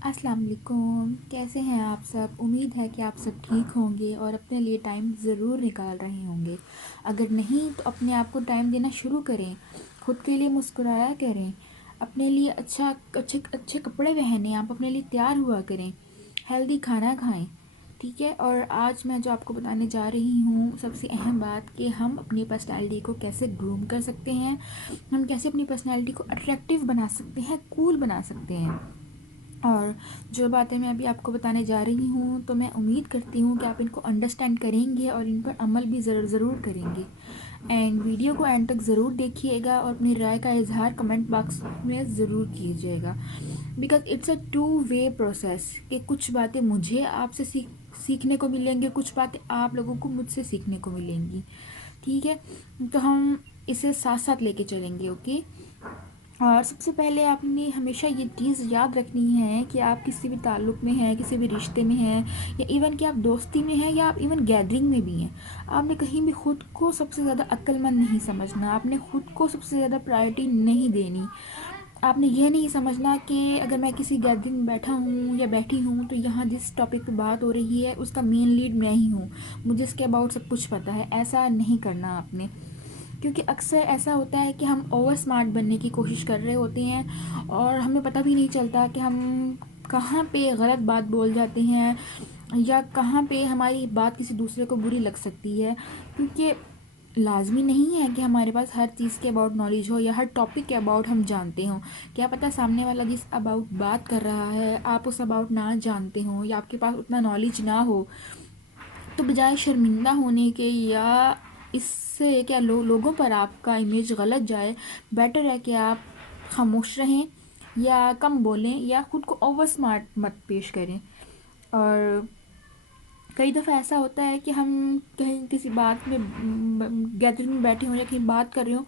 अस्सलाम वालेकुम। कैसे हैं आप सब? उम्मीद है कि आप सब ठीक होंगे और अपने लिए टाइम ज़रूर निकाल रहे होंगे। अगर नहीं तो अपने आप को टाइम देना शुरू करें, खुद के लिए मुस्कुराया करें, अपने लिए अच्छे अच्छे कपड़े पहनें, आप अपने लिए तैयार हुआ करें, हेल्दी खाना खाएं। ठीक है। और आज मैं जो आपको बताने जा रही हूँ सबसे अहम बात कि हम अपनी पर्सनैलिटी को कैसे ग्रूम कर सकते हैं, हम कैसे अपनी पर्सनैलिटी को अट्रैक्टिव बना सकते हैं, कूल बना सकते हैं। और जो बातें मैं अभी आपको बताने जा रही हूँ तो मैं उम्मीद करती हूँ कि आप इनको अंडरस्टैंड करेंगे और इन पर अमल भी ज़रूर करेंगे। एंड वीडियो को एंड तक ज़रूर देखिएगा और अपनी राय का इजहार कमेंट बॉक्स में ज़रूर कीजिएगा। Because it's a two way process कि कुछ बातें मुझे आपसे सीखने को मिलेंगी, कुछ बातें आप लोगों को मुझसे सीखने को मिलेंगी। ठीक है। तो हम इसे साथ साथ लेके चलेंगे। ओके। और सबसे पहले आपने हमेशा ये चीज़ याद रखनी है कि आप किसी भी ताल्लुक़ में हैं, किसी भी रिश्ते में हैं, या इवन कि आप दोस्ती में हैं, या आप इवन गैदरिंग में भी हैं। आपने कहीं भी खुद को सबसे ज़्यादा अक्लमंद नहीं समझना, आपने खुद को सबसे ज़्यादा प्रायोरिटी नहीं देनी। आपने यह नहीं समझना कि अगर मैं किसी गैदरिंग में बैठा हूँ या बैठी हूँ तो यहाँ जिस टॉपिक पे बात हो रही है उसका मेन लीड मैं ही हूँ, मुझे इसके अबाउट सब कुछ पता है। ऐसा नहीं करना आपने। क्योंकि अक्सर ऐसा होता है कि हम ओवर स्मार्ट बनने की कोशिश कर रहे होते हैं और हमें पता भी नहीं चलता कि हम कहाँ पे गलत बात बोल जाते हैं या कहाँ पे हमारी बात किसी दूसरे को बुरी लग सकती है। क्योंकि लाजमी नहीं है कि हमारे पास हर चीज़ के अबाउट नॉलेज हो या हर टॉपिक के अबाउट हम जानते हों। क्या पता सामने वाला जिस अबाउट बात कर रहा है आप उस अबाउट ना जानते हो या आपके पास उतना नॉलेज ना हो। तो बजाय शर्मिंदा होने के या इससे क्या लोगों पर आपका इमेज गलत जाए, बेटर है कि आप खामोश रहें या कम बोलें या ख़ुद को ओवर स्मार्ट मत पेश करें। और कई दफ़ा ऐसा होता है कि हम कहीं किसी बात में गैदरिंग में बैठे हों या कहीं बात कर रहे हो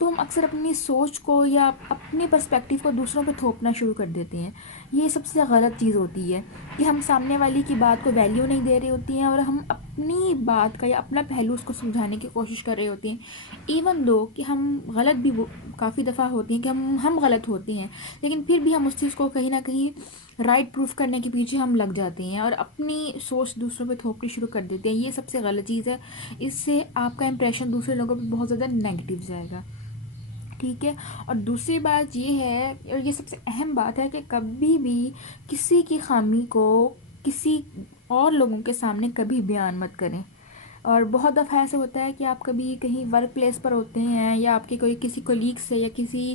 तो हम अक्सर अपनी सोच को या अपने पर्सपेक्टिव को दूसरों पे थोपना शुरू कर देते हैं। ये सबसे गलत चीज़ होती है कि हम सामने वाली की बात को वैल्यू नहीं दे रहे होती हैं और हम अपनी बात का या अपना पहलू उसको समझाने की कोशिश कर रहे होते हैं। इवन दो कि हम गलत भी काफ़ी दफ़ा होती हैं कि हम गलत होते हैं, लेकिन फिर भी हम उस चीज़ को कहीं ना कहीं राइट प्रूफ करने के पीछे हम लग जाते हैं और अपनी सोच दूसरों पे थोपनी शुरू कर देते हैं। ये सबसे गलत चीज़ है। इससे आपका इंप्रेशन दूसरे लोगों पे बहुत ज़्यादा नेगेटिव जाएगा। ठीक है। और दूसरी बात ये है और ये सबसे अहम बात है कि कभी भी किसी की खामी को किसी और लोगों के सामने कभी बयान मत करें। और बहुत दफ़ा ऐसा होता है कि आप कभी कहीं वर्क प्लेस पर होते हैं या आपके कोई किसी कोलीग से या किसी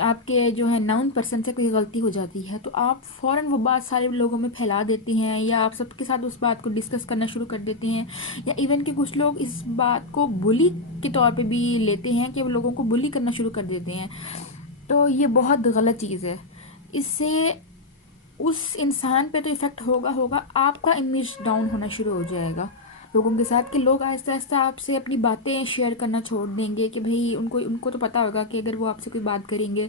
आपके जो है नाउन पर्सन से कोई गलती हो जाती है तो आप फ़ौरन वो बात सारे लोगों में फैला देते हैं या आप सबके साथ उस बात को डिस्कस करना शुरू कर देते हैं। या इवन कि कुछ लोग इस बात को बुली के तौर पे भी लेते हैं कि वो लोगों को बुली करना शुरू कर देते हैं। तो ये बहुत गलत चीज़ है। इससे उस इंसान पे तो इफ़ेक्ट होगा, आपका इमेज डाउन होना शुरू हो जाएगा लोगों के साथ कि लोग आहिस्ता आहिस्ता आपसे अपनी बातें शेयर करना छोड़ देंगे कि भाई उनको उनको तो पता होगा कि अगर वो आपसे कोई बात करेंगे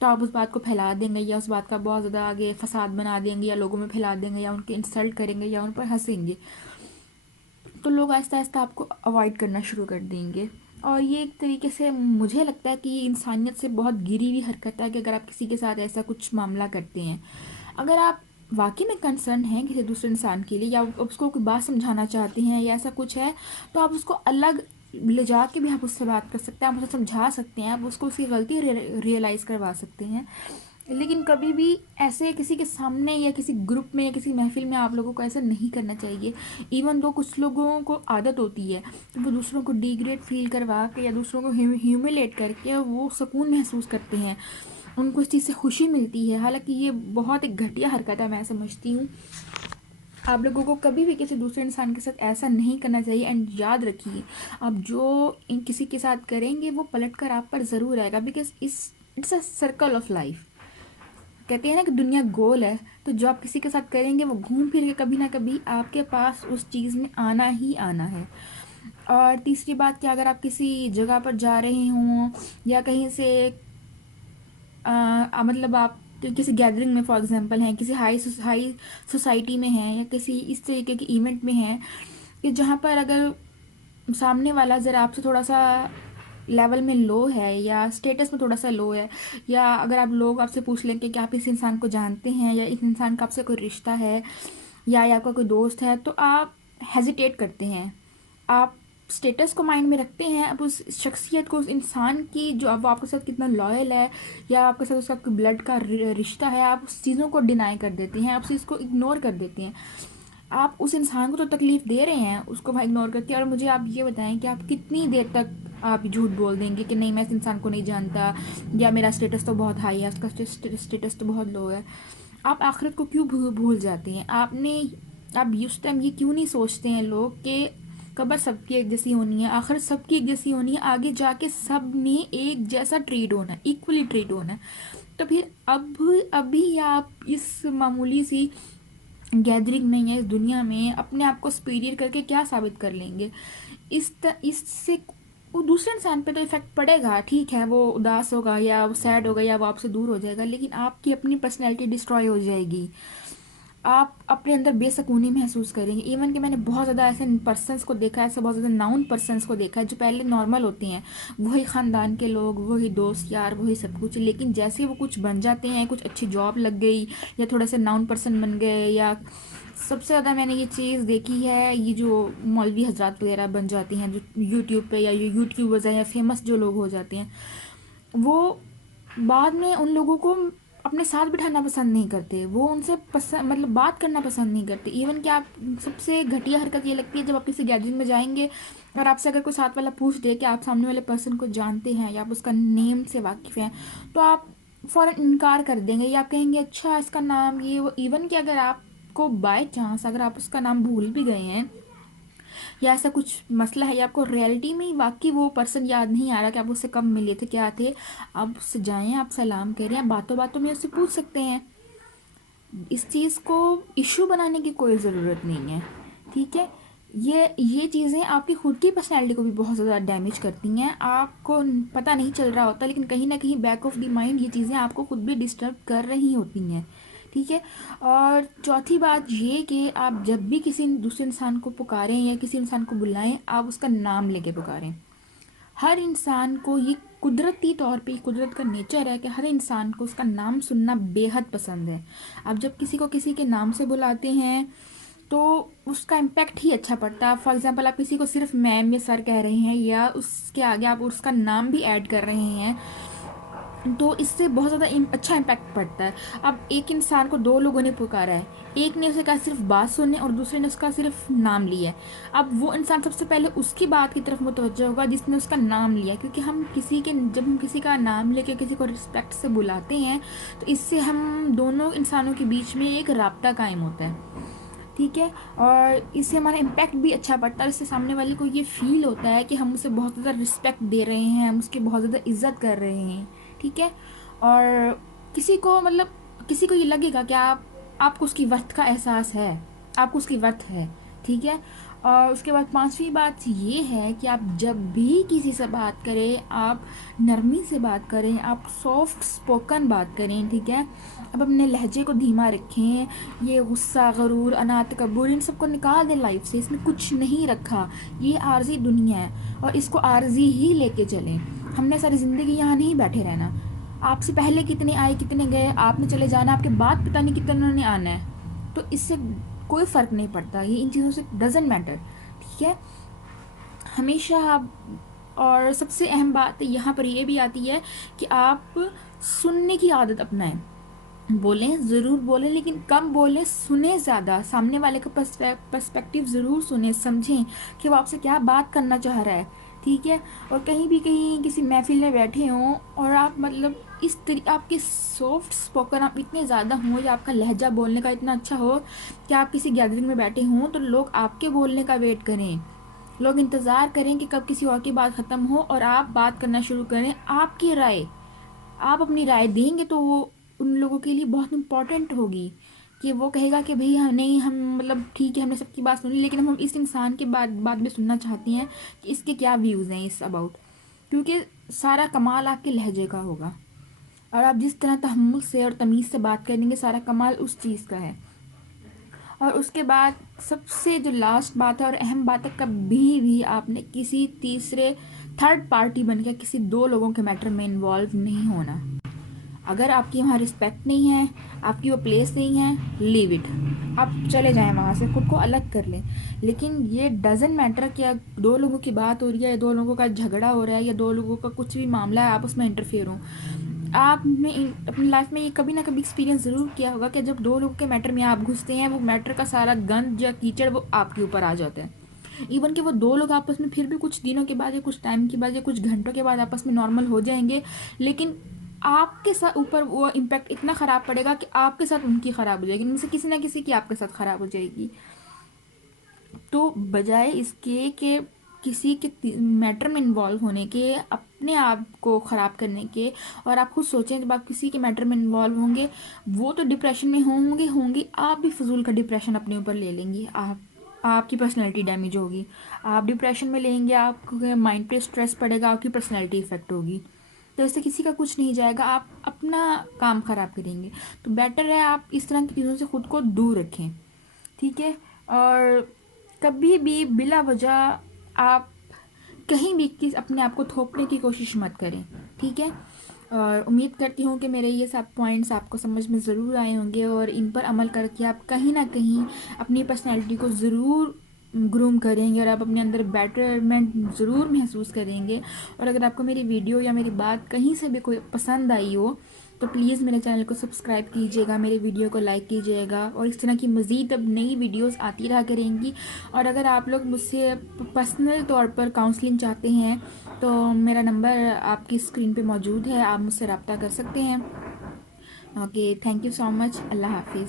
तो आप उस बात को फैला देंगे या उस बात का बहुत ज़्यादा आगे फसाद बना देंगे या लोगों में फैला देंगे या उनके इंसल्ट करेंगे या उन पर हंसेंगे। तो लोग आहिस्ता आहिस्ता आपको अवॉइड करना शुरू कर देंगे। और ये एक तरीके से मुझे लगता है कि ये इंसानियत से बहुत गिरी हुई हरकत है कि अगर आप किसी के साथ ऐसा कुछ मामला करते हैं। अगर आप वाकई में कंसर्न हैं किसी दूसरे इंसान के लिए या उसको कोई बात समझाना चाहते हैं या ऐसा कुछ है तो आप उसको अलग ले जा के भी आप उससे बात कर सकते हैं, आप उसे समझा सकते हैं, आप उसको उसकी गलती रियलाइज़ करवा सकते हैं। लेकिन कभी भी ऐसे किसी के सामने या किसी ग्रुप में या किसी महफिल में आप लोगों को ऐसा नहीं करना चाहिए। इवन दो कुछ लोगों को आदत होती है कि वो दूसरों को डिग्रेड फील करवा के या दूसरों को ह्यूमिलेट करके वो सुकून महसूस करते हैं, उनको इस चीज़ से खुशी मिलती है। हालांकि ये बहुत एक घटिया हरकत है, मैं समझती हूँ। आप लोगों को कभी भी किसी दूसरे इंसान के साथ ऐसा नहीं करना चाहिए। एंड याद रखिए आप जो इन किसी के साथ करेंगे वो पलट कर आप पर ज़रूर आएगा। Because it's a circle of life. कहते हैं ना कि दुनिया गोल है, तो जो आप किसी के साथ करेंगे वो घूम फिर के कभी ना कभी आपके पास उस चीज़ में आना ही आना है। और तीसरी बात कि अगर आप किसी जगह पर जा रहे हों या कहीं से मतलब आप किसी गैदरिंग में फॉर एग्जांपल हैं, किसी हाई सोसाइटी में हैं या किसी इस तरीके के इवेंट में हैं कि जहाँ पर अगर सामने वाला ज़रा आपसे थोड़ा सा लेवल में लो है या स्टेटस में थोड़ा सा लो है, या अगर आप लोग आपसे पूछ लें कि आप इस इंसान को जानते हैं या इस इंसान का आपसे कोई रिश्ता है या आपका कोई दोस्त है, तो आप हेजिटेट करते हैं। आप स्टेटस को माइंड में रखते हैं, अब उस शख्सियत को, उस इंसान की जो अब आपके साथ कितना लॉयल है या आपके साथ उसका ब्लड का रिश्ता है, आप उस चीज़ों को डिनाई कर देते हैं, आप उस चीज़ को इग्नोर कर देते हैं। आप उस इंसान को तो तकलीफ़ दे रहे हैं उसको वहाँ इग्नोर करके। और मुझे आप ये बताएं कि आप कितनी देर तक आप झूठ बोल देंगे कि नहीं मैं इस इंसान को नहीं जानता, या मेरा स्टेटस तो बहुत हाई है, उसका स्टेटस तो बहुत लो है। आप आखिरत को क्यों भूल जाते हैं? आप उस टाइम ये क्यों नहीं सोचते हैं लोग कि कब्र सबकी एक जैसी होनी है, आखिरत सबकी एक जैसी होनी है, आगे जाके सब ने एक जैसा ट्रीट होना है, इक्वली ट्रीट होना है। तो फिर अब अभी आप इस मामूली सी गैदरिंग में या इस दुनिया में अपने आप को सुपीरियर करके क्या साबित कर लेंगे? इससे वो दूसरे इंसान पे तो इफेक्ट पड़ेगा, ठीक है, वो उदास होगा या वो सैड होगा या वो आपसे दूर हो जाएगा, लेकिन आपकी अपनी पर्सनैलिटी डिस्ट्रॉय हो जाएगी। आप अपने अंदर बेसकूनी महसूस करेंगे। इवन कि मैंने बहुत ज़्यादा ऐसे पर्सन्स को देखा है, ऐसे बहुत ज़्यादा नाउन पर्सन्स को देखा है जो पहले नॉर्मल होते हैं, वही ख़ानदान के लोग, वही दोस्त यार, वही सब कुछ, लेकिन जैसे वो कुछ बन जाते हैं, कुछ अच्छी जॉब लग गई या थोड़े से नाउन पर्सन बन गए, या सबसे ज़्यादा मैंने ये चीज़ देखी है, ये जो मौलवी हजरात वगैरह बन जाती हैं जो यूट्यूब पे, या यूट्यूबर्स हैं या फेमस जो लोग हो जाते हैं, वो बाद में उन लोगों को अपने साथ बिठाना पसंद नहीं करते, वो उनसे पसंद मतलब बात करना पसंद नहीं करते। इवन कि आप सबसे घटिया हरकत ये लगती है जब आप किसी गैदरिंग में जाएंगे और आपसे अगर कोई साथ वाला पूछ दे कि आप सामने वाले पर्सन को जानते हैं या आप उसका नेम से वाकिफ़ हैं, तो आप फ़ौरन इनकार कर देंगे या आप कहेंगे अच्छा इसका नाम ये वो। इवन कि अगर आपको बाय चांस अगर आप उसका नाम भूल भी गए हैं या ऐसा कुछ मसला है या आपको रियलिटी में ही वाकई वो पर्सन याद नहीं आ रहा कि आप उससे कब मिले थे, क्या थे, आप उससे जाएं, आप सलाम करें, आप बातों बातों में उससे पूछ सकते हैं। इस चीज़ को इशू बनाने की कोई ज़रूरत नहीं है, ठीक है। ये चीज़ें आपकी खुद की पर्सनैलिटी को भी बहुत ज़्यादा डैमेज करती हैं, आपको पता नहीं चल रहा होता, लेकिन कहीं ना कहीं बैक ऑफ द माइंड ये चीज़ें आपको खुद भी डिस्टर्ब कर रही होती हैं, ठीक है। और चौथी बात ये कि आप जब भी किसी दूसरे इंसान को पुकारें या किसी इंसान को बुलाएं, आप उसका नाम लेके पुकारें। हर इंसान को ये कुदरती तौर पे, कुदरत का नेचर है कि हर इंसान को उसका नाम सुनना बेहद पसंद है। अब जब किसी को किसी के नाम से बुलाते हैं तो उसका इम्पैक्ट ही अच्छा पड़ता है। फॉर एग्जांपल आप किसी को सिर्फ मैम या सर कह रहे हैं या उसके आगे आप उसका नाम भी ऐड कर रहे हैं, तो इससे बहुत ज़्यादा अच्छा इम्पैक्ट पड़ता है। अब एक इंसान को दो लोगों ने पुकारा है, एक ने उसे कहा सिर्फ बात सुनने और दूसरे ने उसका सिर्फ नाम लिया है। अब वो इंसान सबसे पहले उसकी बात की तरफ मुतवज्जह होगा जिसने उसका नाम लिया, क्योंकि जब हम किसी का नाम लेके किसी को रिस्पेक्ट से बुलाते हैं तो इससे हम दोनों इंसानों के बीच में एक राब्ता कायम होता है, ठीक है। और इससे हमारा इम्पैक्ट भी अच्छा पड़ता है, इससे सामने वाले को ये फील होता है कि हम उसे बहुत ज़्यादा रिस्पेक्ट दे रहे हैं, हम उसकी बहुत ज़्यादा इज्जत कर रहे हैं, ठीक है। और किसी को ये लगेगा कि आपको उसकी वर्थ का एहसास है, आपको उसकी वर्थ है, ठीक है। और उसके बाद पांचवी बात ये है कि आप जब भी किसी से बात करें, आप नरमी से बात करें, आप सॉफ्ट स्पोकन बात करें, ठीक है। अब अपने लहजे को धीमा रखें, ये गुस्सा, गरूर, अना, तकब्बुर, इन सबको निकाल दें लाइफ से, इसमें कुछ नहीं रखा। ये आर्जी दुनिया है और इसको आर्जी ही लेके चलें। हमने सारी ज़िंदगी यहाँ नहीं बैठे रहना। आपसे पहले कितने आए कितने गए, आपने चले जाना, आपके बाद पता नहीं कितनों ने आना है, तो इससे कोई फ़र्क नहीं पड़ता, ये इन चीज़ों से डजेंट मैटर, ठीक है। हमेशा आप, और सबसे अहम बात यहाँ पर ये भी आती है कि आप सुनने की आदत अपनाएं। बोलें ज़रूर बोलें, लेकिन कम बोलें, सुने ज़्यादा, सामने वाले का पर्सपेक्टिव ज़रूर सुने, समझें कि वो आपसे क्या बात करना चाह रहा है, ठीक है। और कहीं किसी महफिल में बैठे हों और आप आपके सॉफ्ट स्पोकन आप इतने ज़्यादा हों या आपका लहजा बोलने का इतना अच्छा हो कि आप किसी गैदरिंग में बैठे हों तो लोग आपके बोलने का वेट करें, लोग इंतज़ार करें कि कब किसी और की बात ख़त्म हो और आप बात करना शुरू करें। आपकी राय, आप अपनी राय देंगे तो वो उन लोगों के लिए बहुत इम्पोर्टेंट होगी, कि वो कहेगा कि भाई हाँ नहीं, हम ठीक है, हमने सबकी बात सुनी, लेकिन हम इस इंसान के बात भी सुनना चाहती हैं कि इसके क्या व्यूज़ हैं इस अबाउट। क्योंकि सारा कमाल आपके लहजे का होगा और आप जिस तरह तहम्मुल से और तमीज़ से बात करेंगे, सारा कमाल उस चीज़ का है। और उसके बाद सबसे जो लास्ट बात है और अहम बात है, कभी भी आपने किसी तीसरे थर्ड पार्टी बनकर किसी दो लोगों के मैटर में इन्वॉल्व नहीं होना। अगर आपकी वहाँ रिस्पेक्ट नहीं है, आपकी वो प्लेस नहीं है, लीव इट, आप चले जाएं वहाँ से, खुद को अलग कर लें। लेकिन ये डजेंट मैटर कि दो लोगों की बात हो रही है, दो लोगों का झगड़ा हो रहा है, या दो लोगों का कुछ भी मामला है, आप उसमें इंटरफेयर हो। आपने अपनी लाइफ में ये कभी ना कभी एक्सपीरियंस ज़रूर किया होगा कि जब दो लोगों के मैटर में आप घुसते हैं, वो मैटर का सारा गंद या कीचड़ वो आपके ऊपर आ जाता है। इवन कि वो दो लोग आपस में फिर भी कुछ दिनों के बाद या कुछ टाइम के बाद या कुछ घंटों के बाद आपस में नॉर्मल हो जाएंगे, लेकिन आपके साथ ऊपर वो इम्पैक्ट इतना ख़राब पड़ेगा कि आपके साथ उनकी ख़राब हो जाएगी, उनमें से किसी ना किसी की आपके साथ ख़राब हो जाएगी। तो बजाय इसके कि किसी के मैटर में इन्वॉल्व होने के, अपने आप को ख़राब करने के, और आप खुद सोचें जब आप किसी के मैटर में इन्वॉल्व होंगे, वो तो डिप्रेशन में होंगे, आप भी फजूल का डिप्रेशन अपने ऊपर ले लेंगी, आपकी पर्सनैलिटी डैमेज होगी, आप डिप्रेशन में लेंगे, आपके माइंड पे स्ट्रेस पड़ेगा, आपकी पर्सनैलिटी इफेक्ट होगी। तो इससे किसी का कुछ नहीं जाएगा, आप अपना काम ख़राब करेंगे। तो बेटर है आप इस तरह की चीज़ों से ख़ुद को दूर रखें, ठीक है। और कभी भी बिला वजह आप कहीं भी किस अपने आप को थोपने की कोशिश मत करें, ठीक है। और उम्मीद करती हूँ कि मेरे ये सब पॉइंट्स आपको समझ में ज़रूर आए होंगे, और इन पर अमल करके आप कहीं ना कहीं अपनी पर्सनैलिटी को ज़रूर ग्रूम करेंगे, और आप अपने अंदर बेटरमेंट ज़रूर महसूस करेंगे। और अगर आपको मेरी वीडियो या मेरी बात कहीं से भी कोई पसंद आई हो, तो प्लीज़ मेरे चैनल को सब्सक्राइब कीजिएगा, मेरे वीडियो को लाइक कीजिएगा, और इस तरह की मज़ीद अब नई वीडियोस आती रहा करेंगी। और अगर आप लोग मुझसे पर्सनल तौर पर काउंसलिंग चाहते हैं, तो मेरा नंबर आपकी स्क्रीन पे मौजूद है, आप मुझसे रब्ता कर सकते हैं। Okay, thank you so much, अल्लाह हाफिज़।